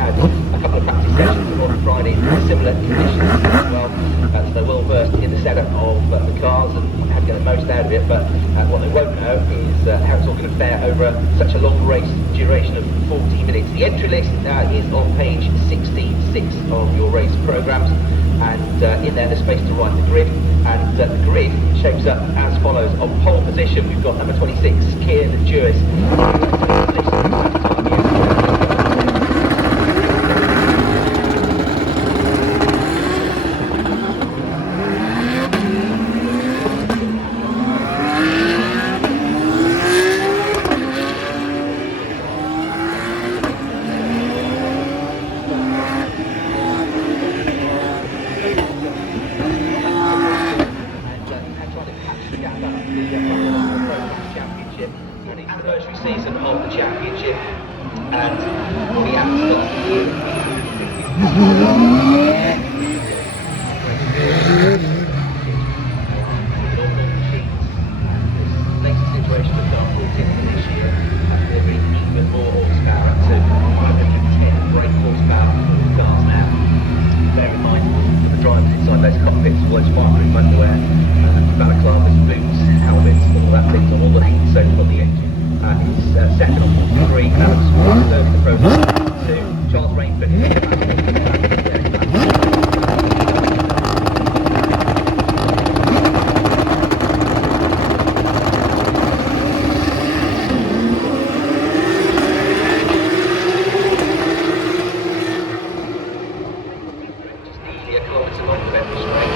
had a couple of practice sessions on Friday in similar conditions as well. So they're well versed in the setup of the cars and how to get the most out of it, but what they won't know is how it's all going to fare over such a long race duration of 40 minutes. The entry list is on page 66 of your race programmes, and in there there's space to write the grid, and the grid shapes up as follows. On pole position we've got number 26, Kian Jewis. Anniversary season of the championship, and we have got latest situation with car 14 this year, delivering even more horsepower up to 510 brake horsepower for the cars now. Bear in mind, the drivers inside those cockpits will have fireproof underwear, balaclavas, boots, helmets, all that things on all the lanes, so on the engine. It's second on 3, Alex Squad, third in the process, 2, Charles Rainford. Just nearly a kilometre long of every straight.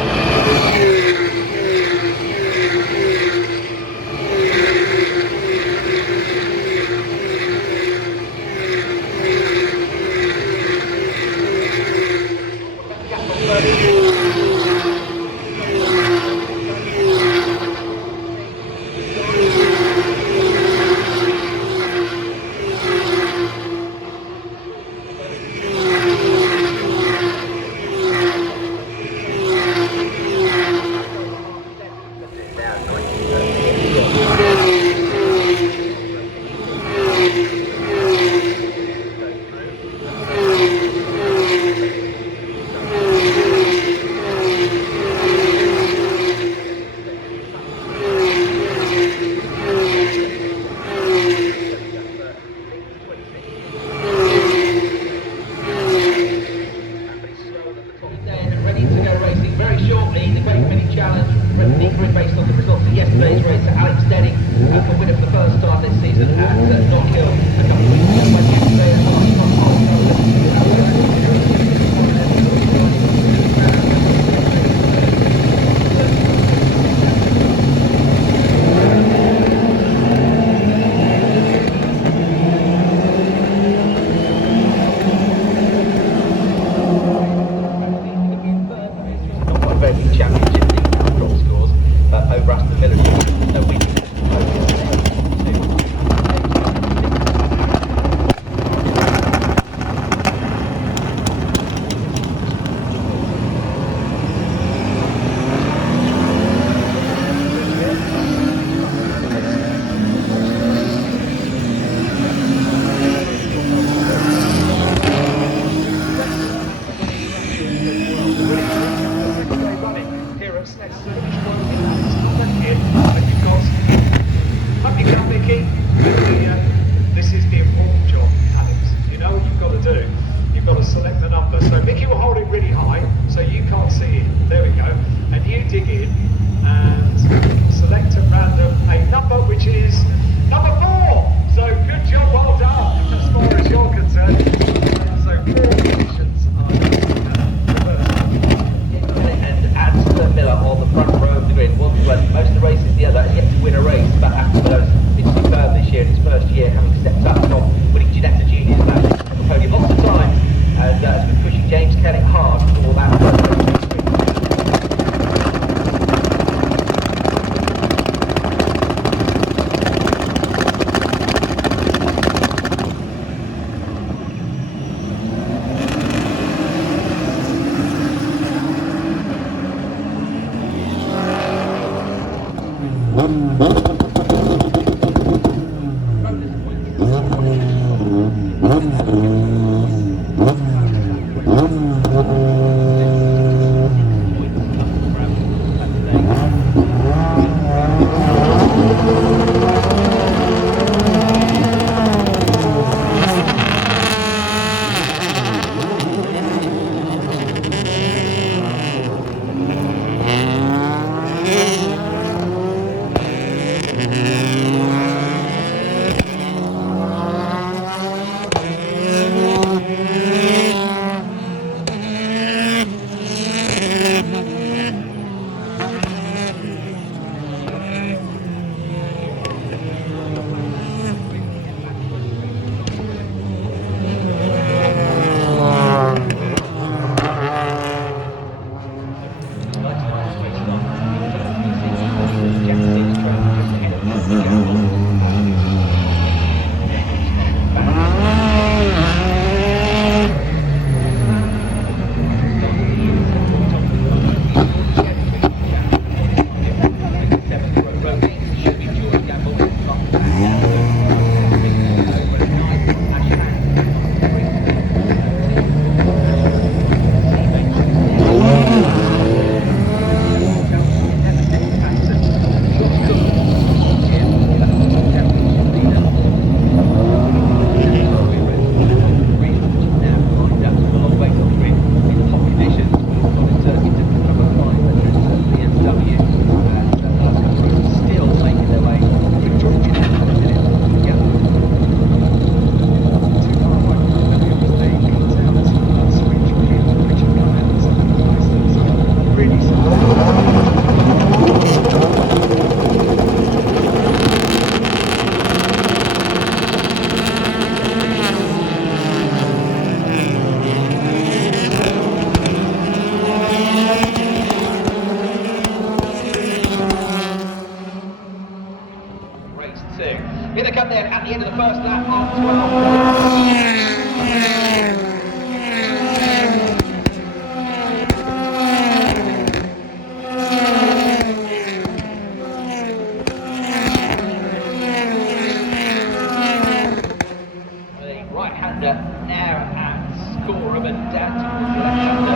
Gorham and down towards left-hander.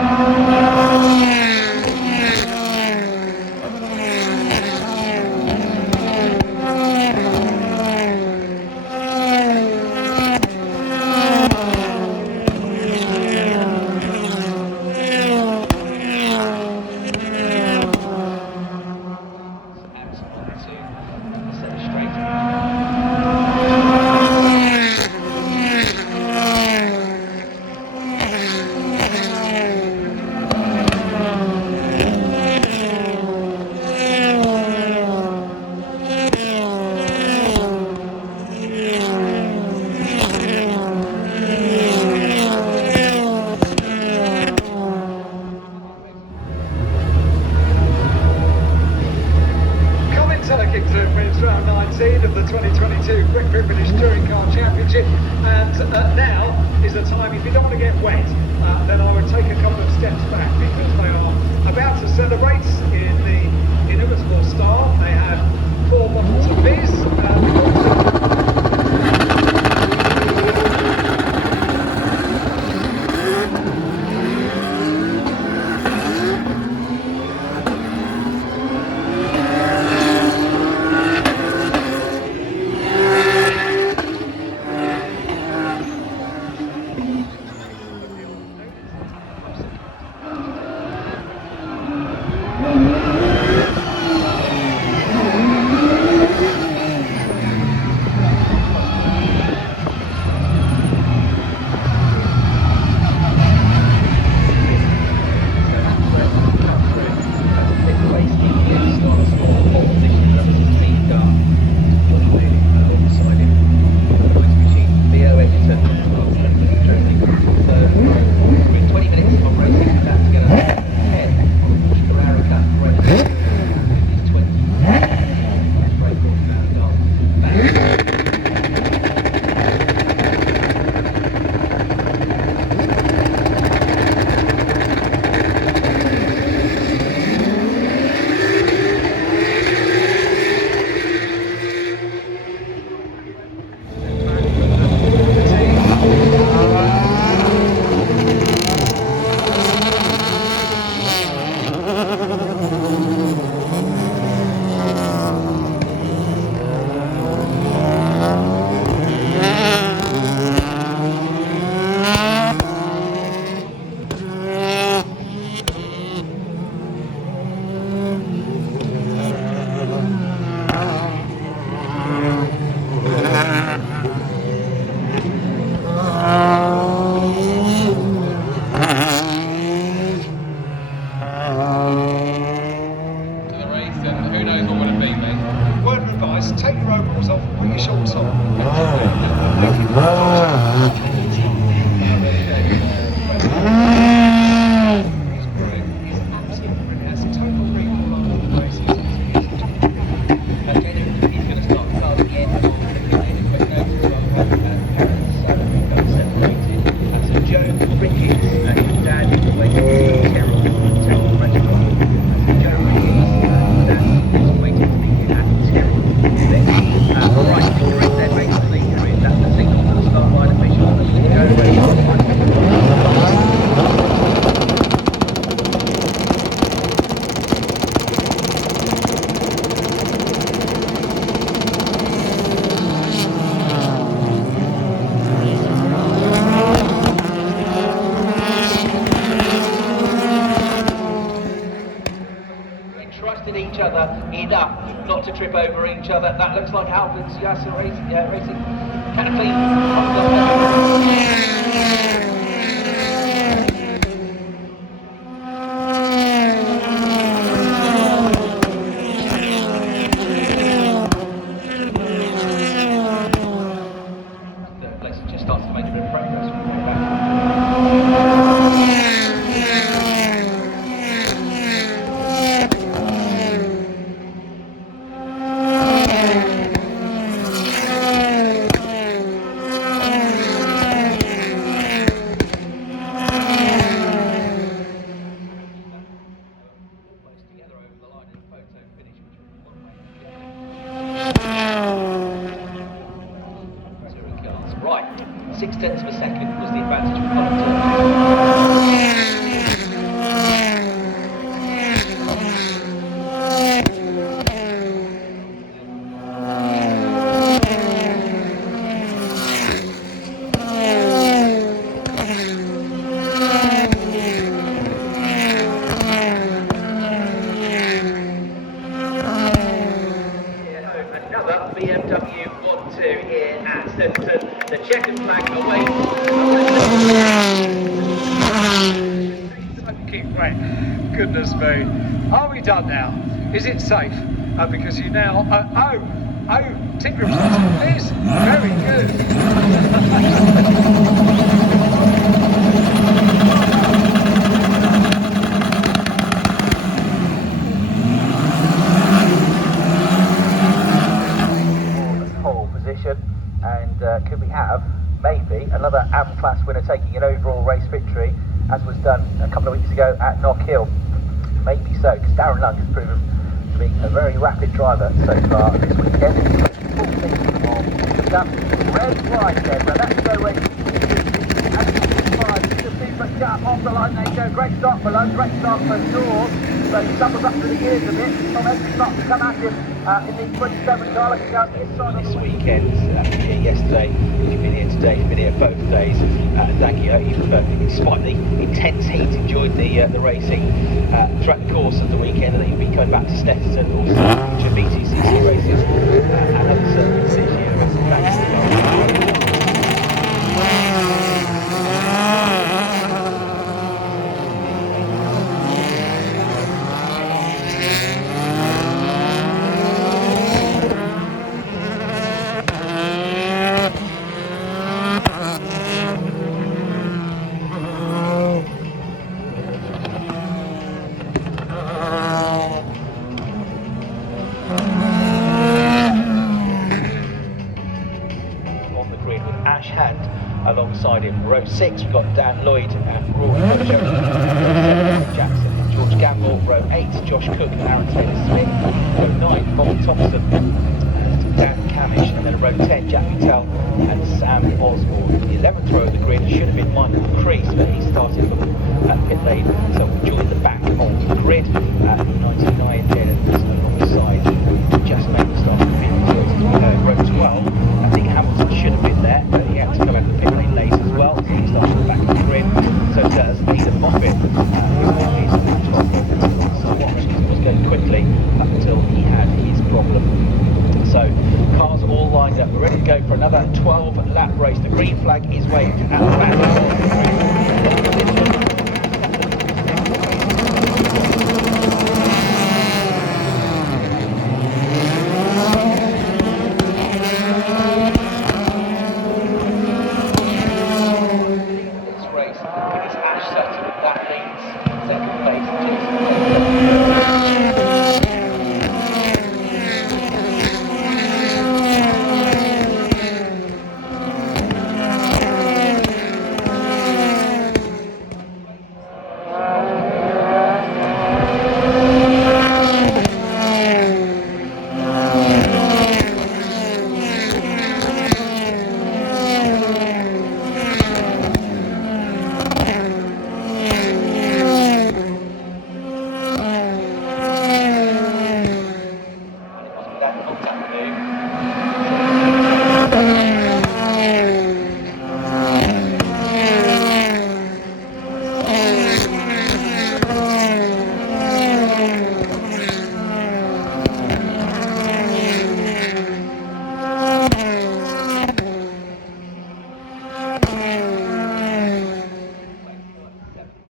Round 19 of the 2022 Quick Grip British Touring Car Championship, and now is the time, if you don't want to get wet, then I would take a couple of steps back, because they are about to celebrate in the inimitable style. They have 4 bottles of fizz. Take your overalls off, put your shorts on. Each other enough not to trip over each other. That looks like Alfred's Yasser racing. Kind of clean. Just starts to make a bit of progress from the way back. back away. Soaking wet. Goodness me. Are we done now? Is it safe? Because you now... Tigrum is very good. Pole position, and could we have maybe another AM class winner taking an overall race victory, as was done a couple of weeks ago at Knock Hill? Maybe so, because Darren Lung has proven to be a very rapid driver so far this weekend. Red flag there, but let's go with off the line, there you go, great start for Lung, great start for George, so he doubles up to the gears a bit, Tom Edwards starts to come at him in the 27 car, looking down inside on this weekend, here yesterday, he's been here today, he's been here both days, thank you, despite the intense heat, enjoyed the racing throughout the course of the weekend, and he'll be going back to Snetterton, also to BTCC races, and other circuits this year, massive thanks to alongside him. Row 6, we've got Dan Lloyd and Rory Butcher. Row 7, Jackson and George Gamble. Row 8, Josh Cook and Aaron Taylor-Smith. Row 9, Bob Thompson and Dan Camish. And then row 10, Jack Patel and Sam Osborne. The 11th row of the grid should have been Michael Crease, but he started at pit lane, so joined the back of the grid at 99 minutes alongside just made the start of the pit results as we heard. Row 12, I think Hamilton should have been there, but he had to come out of the pit lane late as well, so he started at the back of the grid. So does Aidan Moffat, who is at the top of the watch, because he was going quickly up until he had his problem. So cars all lined up, we're ready to go for another 12-lap race. The green flag is waved at the back of the grid.